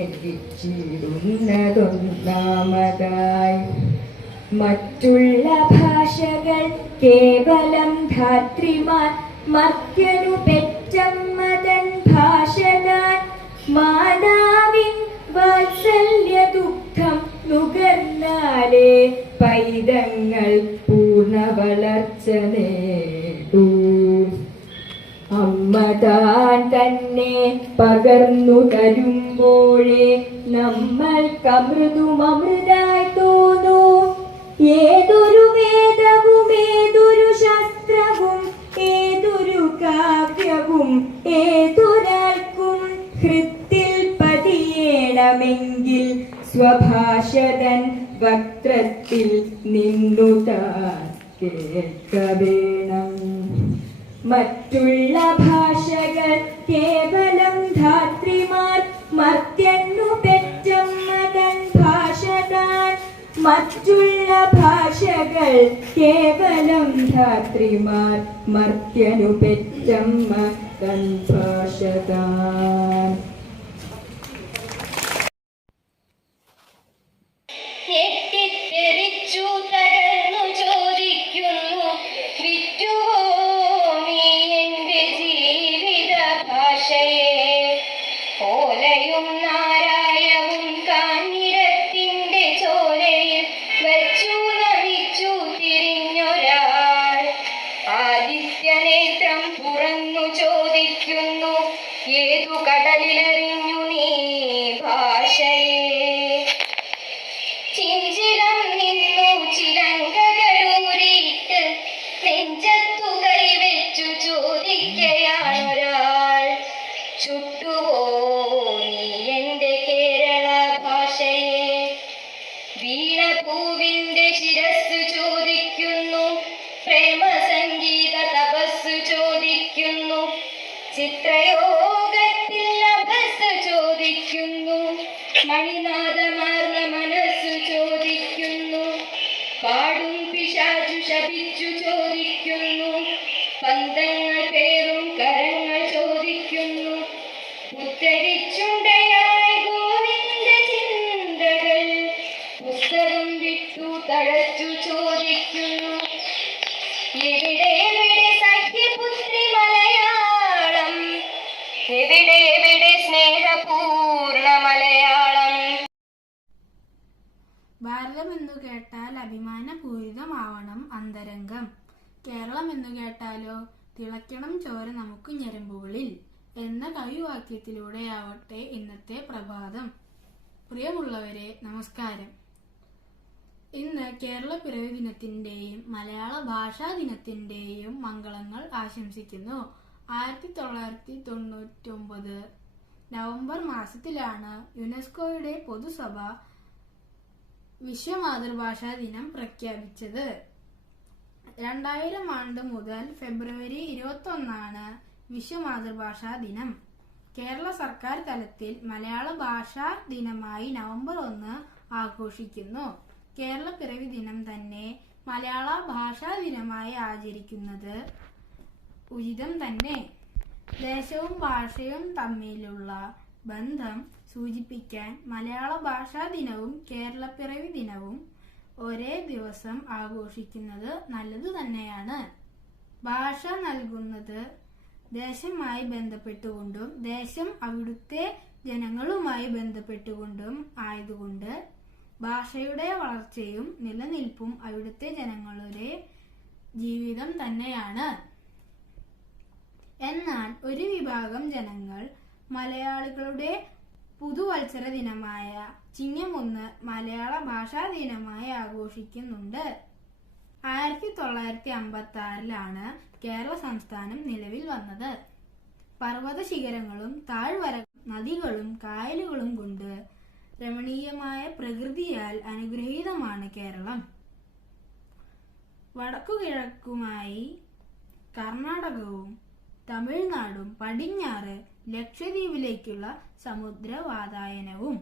ലഭിച്ചിടുന്നതൊന്നാമതായി. മറ്റുള്ള ഭാഷകൾ കേവലം ധാത്രിമാർ, മർത്യനു പെറ്റമ്മതൻ ഭാഷതാൻ. മാതാവിൻ വാത്സല്യ ദുഃഖം നുകർന്നാലേ പൈതങ്ങൾ പൂർണ്ണ വളർച്ച നേടൂ. അമ്മ താൻ തന്നെ പകർന്നു തരുമ്പോഴേ നമ്മൾക്കമൃതുമമൃതായി തോന്നൂ. ഏതൊരു വേദവും ഏതൊരു ശാസ്ത്രവും ഏതൊരു കാവ്യവും ഏതൊരാൾക്കും ഹൃത്തിൽ പതിയേണമെങ്കിൽ സ്വഭാഷതൻ വക്ത്രത്തിൽ നിന്നു താൻ കേൾക്കവേണം. മറ്റുള്ള ഭാഷകൾ കേവലം ധാത്രിമാർ, മർത്യനു പെറ്റമ്മതൻ ഭാഷതാൻ. മറ്റുള്ള ഭാഷകൾ കേവലം ധാത്രിമാർ, മർത്യനു പെറ്റമ്മ തൻ ഭാഷതാൻ. ഏതു കടലിലെറിഞ്ഞു നീ ഭാഷയെ? ചിഞ്ചിലം നിന്നു ചിലങ്കകളൂരിട്ട് നെഞ്ചത്തു കൈവച്ചു ചോദിക്കയാണൊരാൾ, ചുട്ടുവോ നീ എന്റെ കേരള ഭാഷയെ? വീണപൂവിന്റെ ശിരസ് ചോദിക്കുന്നു, പ്രേമ സംഗീത തപസ് ചോദിക്കുന്നു, ചിത്രയോഗത്തിൽ അഭസ് ചോദിക്കുന്നു, മണിനാഥമാർന്ന മനസ്സു ചോദിക്കുന്നു, പാടും പിശാചു ശപിച്ചു ചോദിക്കുന്നു, പന്തങ്ങൾ പേറും കരങ്ങൾ ചോദിക്കുന്നു, ഉത്തരിച്ചുണ്ടയായി ഗോവിന്ദ ചിന്തകൾ പുസ്തകം വിട്ടു തഴച്ചു ചോദിക്കുന്നു. എവിടെ എവിടെ സഖ്യപുത്രി മലയാളം, എവിടെ എവിടെ സ്നേഹപൂർണ മലയാളം. ഭാരതം എന്നു കേട്ടാൽ അഭിമാനപൂരിതമാവണം അന്തരംഗം. കേരളം എന്നു കേട്ടാലോ തിളയ്ക്കണം ചോര നമുക്ക് ഞരമ്പുകളിൽ എന്ന കവിവാക്യത്തിലൂടെയാവട്ടെ ഇന്നത്തെ പ്രഭാതം. പ്രിയമുള്ളവരെ, നമസ്കാരം. ഇന്ന് കേരള പിറവി ദിനത്തിന്റെയും മലയാള ഭാഷാ ദിനത്തിന്റെയും മംഗളങ്ങൾ ആശംസിക്കുന്നു. 1999 നവംബർ മാസത്തിലാണ് യുനെസ്കോയുടെ പൊതുസഭ വിശ്വ മാതൃഭാഷാ ദിനം പ്രഖ്യാപിച്ചത്. 2000 ആണ്ട് മുതൽ ഫെബ്രുവരി 21 വിശ്വ മാതൃഭാഷാ ദിനം. കേരള സർക്കാർ തലത്തിൽ മലയാള ഭാഷാ ദിനമായി നവംബർ 1 ആഘോഷിക്കുന്നു. കേരള പിറവി ദിനം തന്നെ മലയാള ഭാഷാ ദിനമായി ആചരിക്കുന്നത് ഉചിതം തന്നെ. ദേശവും ഭാഷയും തമ്മിലുള്ള ബന്ധം സൂചിപ്പിക്കാൻ മലയാള ഭാഷാ ദിനവും കേരള പിറവി ദിനവും ഒരേ ദിവസം ആഘോഷിക്കുന്നത് നല്ലതു തന്നെയാണ്. ഭാഷ നൽകുന്നത് ദേശവുമായി ബന്ധപ്പെട്ടുകൊണ്ടും ദേശം അവിടുത്തെ ജനങ്ങളുമായി ബന്ധപ്പെട്ടുകൊണ്ടും ആയതുകൊണ്ട് ഭാഷയുടെ വളർച്ചയും നിലനിൽപ്പും അവിടുത്തെ ജനങ്ങളുടെ ജീവിതം തന്നെയാണ്. എന്നാൽ ഒരു വിഭാഗം ജനങ്ങൾ മലയാളികളുടെ പുതുവത്സര ദിനമായ ചിങ്ങം 1 മലയാള ഭാഷാ ദിനമായി ആഘോഷിക്കുന്നുണ്ട്. 1956 കേരള സംസ്ഥാനം നിലവിൽ വന്നത്. പർവ്വത ശിഖരങ്ങളും താഴ്വര നദികളും കായലുകളും കൊണ്ട് രമണീയമായ പ്രകൃതിയാൽ അനുഗ്രഹീതമാണ് കേരളം. വടക്കുകിഴക്കുമായി കർണാടകവും തമിഴ്നാടും പടിഞ്ഞാറ് ലക്ഷദ്വീപിലേക്കുള്ള സമുദ്രവാതായനവും.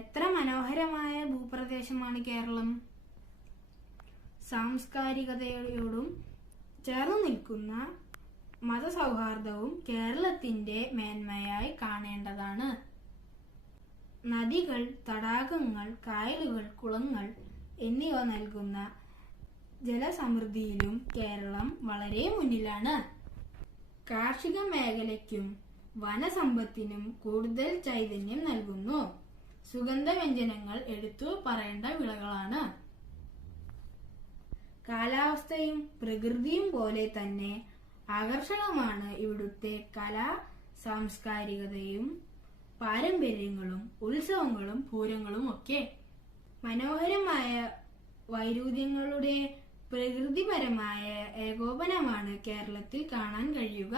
എത്ര മനോഹരമായ ഭൂപ്രദേശമാണ് കേരളം. സാംസ്കാരികതയോടും ചേർന്നു നിൽക്കുന്ന മതസൗഹാർദ്ദവും കേരളത്തിന്റെ മേന്മയായി കാണേണ്ടതാണ്. നദികൾ, തടാകങ്ങൾ, കായലുകൾ, കുളങ്ങൾ എന്നിവ നൽകുന്ന ജലസമൃദ്ധിയിലും കേരളം വളരെ മുന്നിലാണ്. കാർഷിക മേഖലയ്ക്കും വനസമ്പത്തിനും കൂടുതൽ ചൈതന്യം നൽകുന്നു. സുഗന്ധവ്യഞ്ജനങ്ങൾ എടുത്തു പറയേണ്ട വിളകളാണ്. കാലാവസ്ഥയും പ്രകൃതിയും പോലെ തന്നെ ആകർഷകമാണ് ഇവിടുത്തെ കലാ സാംസ്കാരികതയും പാരമ്പര്യങ്ങളും ഉത്സവങ്ങളും പൂരങ്ങളും ഒക്കെ. മനോഹരമായ വൈരുദ്ധ്യങ്ങളുടെ പ്രകൃതിപരമായ ഏകോപനമാണ് കേരളത്തിൽ കാണാൻ കഴിയുക.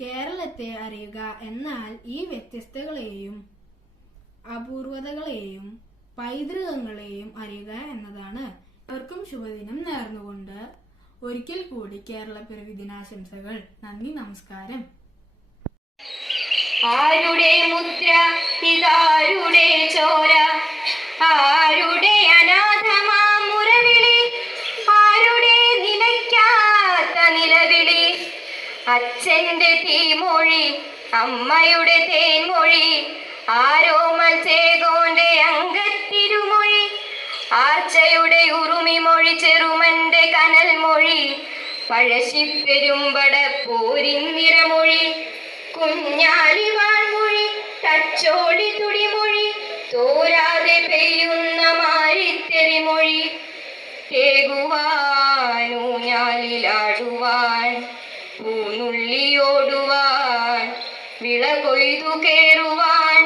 കേരളത്തെ അറിയുക എന്നാൽ ഈ വ്യത്യസ്തതകളെയും അപൂർവതകളെയും പൈതൃകങ്ങളെയും അറിയുക എന്നതാണ്. അവർക്കും ശുഭദിനം നേർന്നുകൊണ്ട് ഒരിക്കൽ കൂടി കേരളപ്പിറവി ദിനാശംസകൾ. നന്ദി, നമസ്കാരം. ആരുടെ മുദ്ര ഇതാരുടെ ചോര, ആരുടെ അനാഥമാ മുറവിളി, ആരുടെ നിലയ്ക്കാത്ത നിലവിളി, അച്ഛന്റെ തീമൊഴി അമ്മയുടെ തേൻമൊഴി, ആരോമൽ ചേകോന്റെ അങ്കത്തിരുമൊഴി, ആർച്ചയുടെ ഉറുമിമൊഴി ചെറുമന്റെ കനൽ മൊഴി, പഴശ്ശിപ്പെരുമ്പട പോരിൻ നിറമൊഴി, കുഞ്ഞാലിവാൾ മൊഴി തച്ചോളി തുടിമൊഴി, തോരാതെ പെയ്യുന്ന മാരിത്തെറിമൊഴി, കേകുവാൻ ഊഞ്ഞാലിലാടുവാൻ പൂനുള്ളിയോടുവാൻ വിള കൊയ്തു കേറുവാൻ.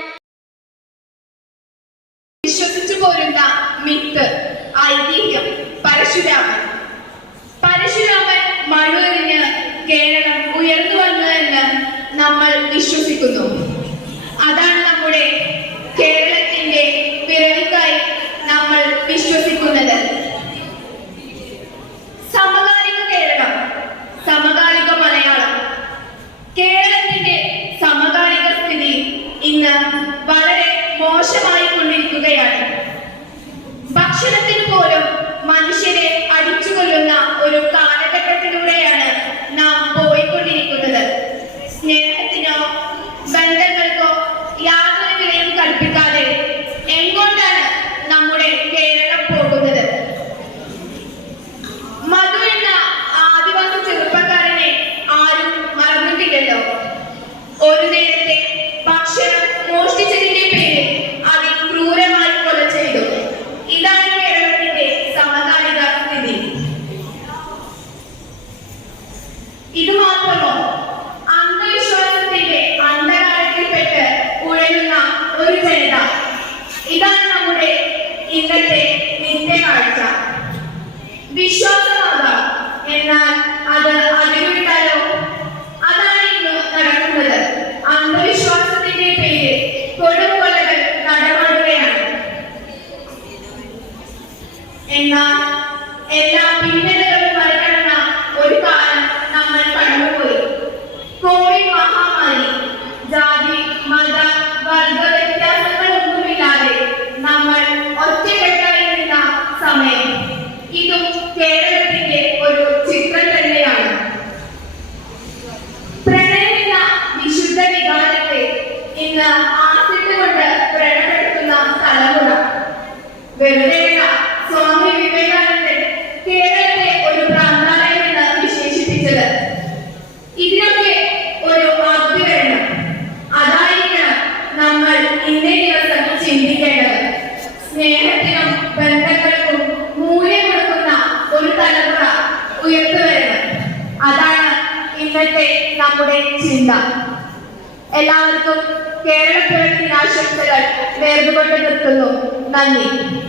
വിശ്വസിച്ചു പോരുന്ന മിത്ത്, ഐതിഹ്യം പരശുരാമൻ. പരശുരാമൻ മഴുവെറിഞ്ഞ് കേരളം ഉയർന്നു വന്നതെന്ന് നമ്മൾ വിശ്വസിക്കുന്നു. അതാണ് നമ്മുടെ കേരളത്തിന്റെ പിറവിക്കായി നമ്മൾ വിശ്വസിക്കുന്നത്. സമകാലിക കേരളം, സമകാലിക മലയാളം. കേരളത്തിന്റെ സമകാലിക സ്ഥിതി ഇന്ന് വളരെ മോശമായി കൊണ്ടിരിക്കുകയാണ്. ഭക്ഷണത്തിന് പോലും മനുഷ്യരെ അടിച്ചുകൊല്ലുന്ന ഒരു കാലഘട്ടത്തിലൂടെയാണ് നാം പോയിക്കൊണ്ടിരിക്കുന്നത്. സ്നേഹത്തിനോ ബന്ധങ്ങൾക്കോ യാതൊരു വിലയും കൽപ്പിക്കാതെ എങ്ങോട്ടാണ് നമ്മുടെ കേരളം പോകുന്നത്? മധു എന്ന ആദിവാസി ചെറുപ്പക്കാരനെ ആരും മറന്നിട്ടില്ലല്ലോ. ഒരു നേരത്തെ ഭക്ഷണം മോഷ്ടിച്ചതിന്റെ പേരിൽ അതിക്രൂരമായി കൊല ചെയ്തു. ഇതാണ് കേരളത്തിന്റെ സമകാലിക സ്ഥിതി. ഇത് മാത്രമോ, അന്ധവിശ്വാസത്തിന്റെ അന്ധകാരത്തിൽപ്പെട്ട് ഉഴലുന്ന ഒരു ജനത. ഇതാണ് നമ്മുടെ ഇന്നത്തെ നിത്യകാഴ്ച. വിശ്വാസമാകാം, എന്നാൽ അത് അതിരുവിട്ടാലോ? അതാണ് ഇന്ന് നടക്കുന്നത്. അന്ധവിശ്വാസത്തിന്റെ പേരിൽ കൊടുംകൊലകൾ നടമാടുകയാണ്. എന്നാൽ എല്ലാ ഭിന്നതകളും മറികടന്ന ഒരു കാലം നമ്മൾ കടന്നുപോയി. കോവിഡ് മഹാമാരി ജാതി മത വർഗ വ്യത്യാസങ്ങളൊന്നുമില്ലാതെ നമ്മൾ ഒറ്റക്കെട്ടായി നിന്ന സമയം. ഇതും കേരളത്തിന്റെ ഒരു ചിത്രം തന്നെയാണ്. പ്രണയമെന്ന വിശുദ്ധ വികാരത്തെ ഇന്ന് ആസിഡ് കൊണ്ട് വ്രണപ്പെടുത്തുന്ന തലമുറ. വെറുതെയല്ല, സ്വാമി വിവേകാനന്ദൻ കേരളത്തെ ഒരു ഭ്രാന്താലയം എന്ന് വിശേഷിപ്പിച്ചത്. ഇതിനൊക്കെ ഒരു ആദ്യകരണം. അതായിരിക്കണം നമ്മൾ ഇന്നേ ദിവസം ചിന്തിക്കേണ്ടത്. സ്നേഹത്തിനും ബന്ധങ്ങൾക്കും മൂല്യം കൊടുക്കുന്ന ഒരു തലമുറ ഉയർത്തുവരണം. അതാണ് ഇന്നത്തെ നമ്മുടെ ചിന്ത. എല്ലാവർക്കും കേരളപ്പിറവി ദിനാശംസകൾ നേർന്നുകൊണ്ട് നിർത്തുന്നു. നന്ദി.